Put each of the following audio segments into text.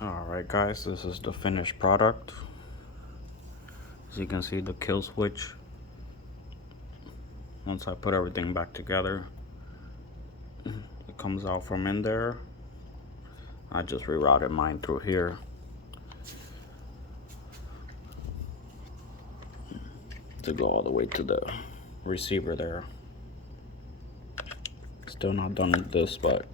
Alright guys, this is the finished product. As you can see, the kill switch, once I put everything back together, it comes out from in there. I just rerouted mine through here to go all the way to the receiver there. Still not done with this, but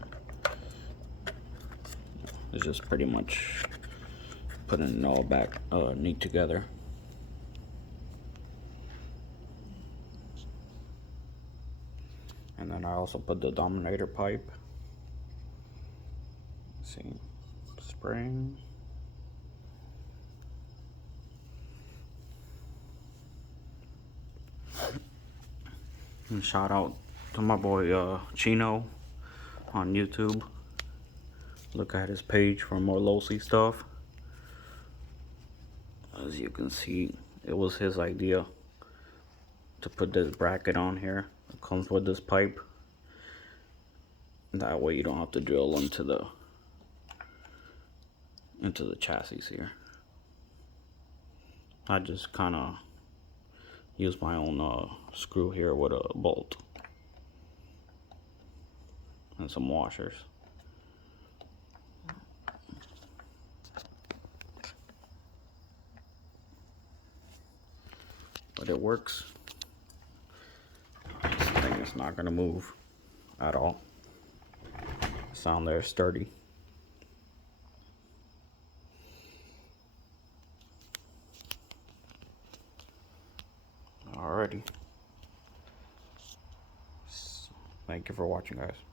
it's just pretty much putting it all back neat together. And then I also put the dominator pipe. Let's see, spring. And shout out to my boy Chino on YouTube. Look at his page for more losi stuff. As you can see, it was his idea to put this bracket on here. It comes with this pipe. That way you don't have to drill into the chassis here. I just kind of use my own screw here with a bolt and some washers. But it works. This thing is not gonna move at all. Sound there sturdy. Alrighty. Thank you for watching, guys.